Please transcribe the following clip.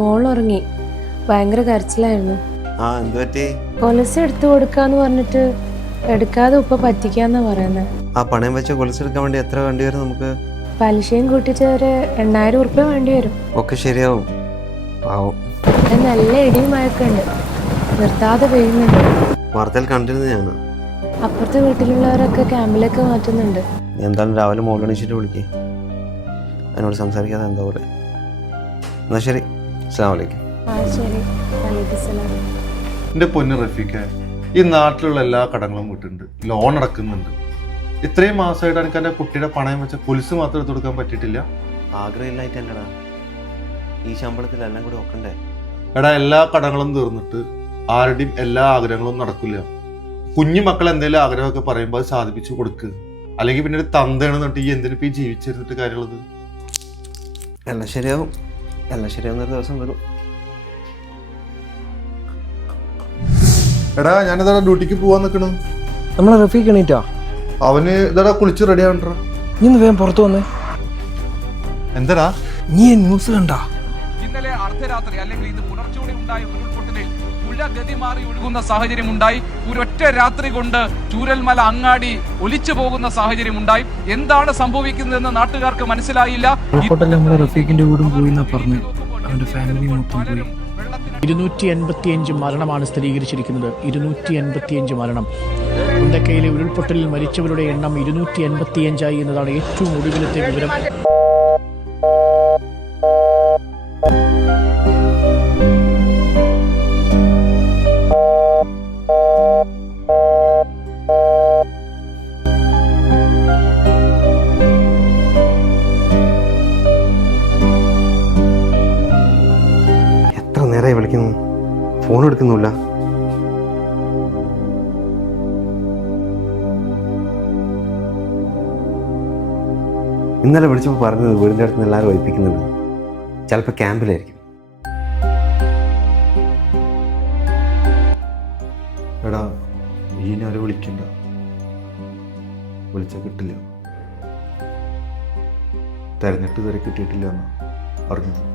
മോൾ ഉറങ്ങി ഭയങ്കര കരച്ചിലായിരുന്നു. കൊലസ് എടുത്തു കൊടുക്കാന്ന് പറഞ്ഞിട്ട് എടുക്കാതെ ഉപ്പ പറ്റിക്കാന്നാ പറയുന്നത് ആ പണയം വെച്ച വെച്ച് എടുക്കാൻ വേണ്ടി എത്ര വേണ്ടി വരും നമുക്ക്? പലിശയും ഒരു എണ്ണായിരം ഉറുപ്പ്യ വേണ്ടി വരും. ഒക്കെ ശരിയാവും. പാവം. നല്ല ഇടിയും മഴക്കുണ്ട് നിർത്താതെ പെയ്യുന്നുണ്ട്. വാർത്തയിൽ കണ്ടിരുന്നു ഞാൻ. അപ്പുറത്തെ വീട്ടിലുള്ളവരൊക്കെ ക്യാമ്പിലേക്ക് മാറ്റുന്നുണ്ട്. എന്തായാലും രാവിലെ മോളിൽ എണീച്ചിട്ട് വിളിക്കേ. അതിനോട് സംസാരിക്കാതെ എന്താ പോലെ? എന്നാ ശരി. എന്റെ പൊന്ന് റഫീഖ ഈ നാട്ടിലുള്ള എല്ലാ കടങ്ങളും വിട്ടിട്ടുണ്ട് ലോൺ അടക്കുന്നുണ്ട്. ഇത്രയും മാസമായിട്ട് എനിക്ക് എന്റെ കുട്ടിയുടെ പണയം വെച്ച പുലിസ് മാത്രം എടുത്തു കൊടുക്കാൻ പറ്റിയിട്ടില്ല. ആഗ്രഹമില്ലായിട്ടല്ലടാ. ഈ ശമ്പളത്തിൽ എല്ലാം കൂടി ഒക്കണ്ടേ? എടാ എല്ലാ കടങ്ങളും തീർന്നിട്ട് ആരുടെയും എല്ലാ ആഗ്രഹങ്ങളും നടക്കില്ല. കുഞ്ഞു മക്കൾ എന്തെങ്കിലും ആഗ്രഹമൊക്കെ പറയുമ്പോൾ അത് സാധിപ്പിച്ചു കൊടുക്കുക അല്ലെങ്കിൽ പിന്നെ ഒരു തന്തയാണെന്നിട്ട് ഈ എന്തിനും ഇപ്പം ഈ ജീവിച്ചിരുന്നിട്ട് കാര്യമുള്ളത്? എല്ലാം ശരിയാവും. എല്ലാം ശരിയാവുന്നൊരു ദിവസം വരും. എടാ ഞാനിതാ ഡ്യൂട്ടിക്ക് പോവാൻ നിൽക്കണു നമ്മളെ റഫീഖ് എണീറ്റാ? അവന് ഇതാ കുളിച്ച് റെഡി ആവണ്ടാ നീ ഒന്ന് വേഗം പുറത്തു വന്നേ. എന്താടാ? നീ ന്യൂസ് കണ്ടാ? ഇന്നലെ അർദ്ധരാത്രി അല്ലെങ്കിൽ ഇത് പുലർച്ചോടെ ഉണ്ടായ ഉരുൾപൊട്ടലിൽ പുഴ ഗതി മാറി ഒഴുകുന്ന സാഹചര്യം ഉണ്ടായി ഒരൊറ്റ രാത്രി കൊണ്ട് ചൂരൽമല അങ്ങാടി ഒലിച്ചു പോകുന്ന സാഹചര്യം ഉണ്ടായി എന്താണ് സംഭവിക്കുന്നതെന്ന് നാട്ടുകാർക്ക് മനസ്സിലായില്ല. റഫീഖിന്റെ വീടും പോയി എന്നാ പറഞ്ഞു അവന്റെ ഫാമിലി മൊത്തം പോയി. ഇരുന്നൂറ്റി എൺപത്തിയഞ്ച് മരണമാണ് സ്ഥിരീകരിച്ചിരിക്കുന്നത്. ഇരുന്നൂറ്റി എൺപത്തിയഞ്ച് മരണം. മുണ്ടക്കയിലെ ഉരുൾപൊട്ടലിൽ മരിച്ചവരുടെ എണ്ണം ഇരുന്നൂറ്റി എൺപത്തിയഞ്ചായി എന്നതാണ് ഏറ്റവും ഒടുവിലത്തെ വിവരം. എത്ര വിളിക്കുന്നു. ഫോൺ എടുക്കുന്നുമില്ല ഇന്നലെ വിളിച്ചപ്പോൾ പറഞ്ഞത് വീടിന്റെ അടുത്ത് നിന്ന് എല്ലാവരും ഒഴിപ്പിക്കുന്നുണ്ട്. ചിലപ്പോൾ ക്യാമ്പിലായിരിക്കും. എടാ ഈ ആരും വിളിക്കണ്ട. വിളിച്ചാൽ കിട്ടില്ല. തെരഞ്ഞെട്ട് ഇതുവരെ കിട്ടിയിട്ടില്ല എന്നാ അറിഞ്ഞത്